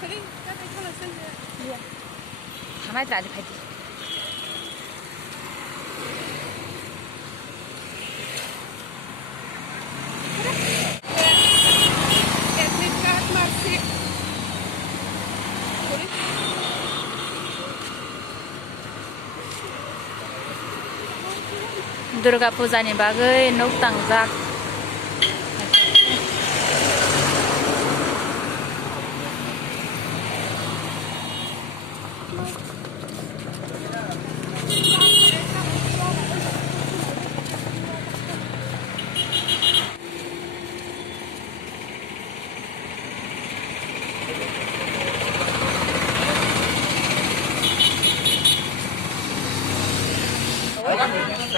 그래, 까지 컬러 쓴 가만히 있어 아직 발디. Athlete Marcy Durga फुजानि बागै नौतांजाक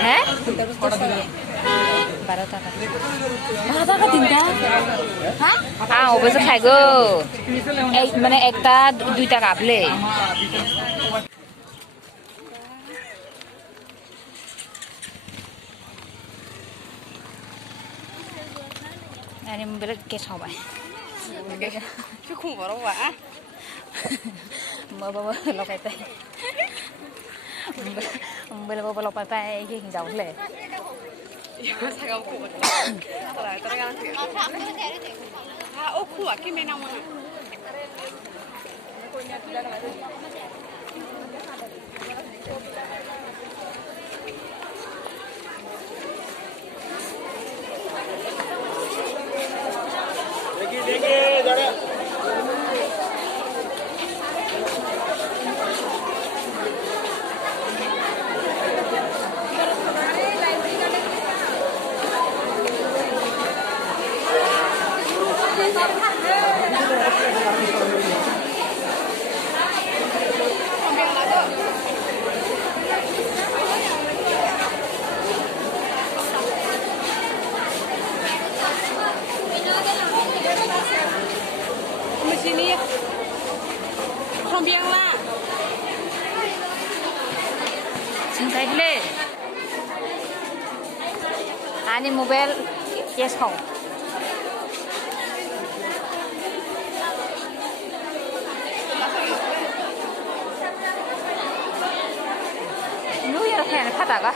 হ্যাঁ 12 টাকা 12 টাকা তিনটা হ্যাঁ অবশ্য খাই গো মানে একটা 2 টাকা আপলে 아니 뭐 이렇게 서봐요. 조금 멀어와. 뭐 lokay tay. Belo lokay tay cái hình dòng lệ. 이거 사가고 따라가. 아, 오쿠 아끼면 나오나. देखिए जरा sini combien là 생각해. 아니 모바일 yes home. 누구야 그냥 파다가?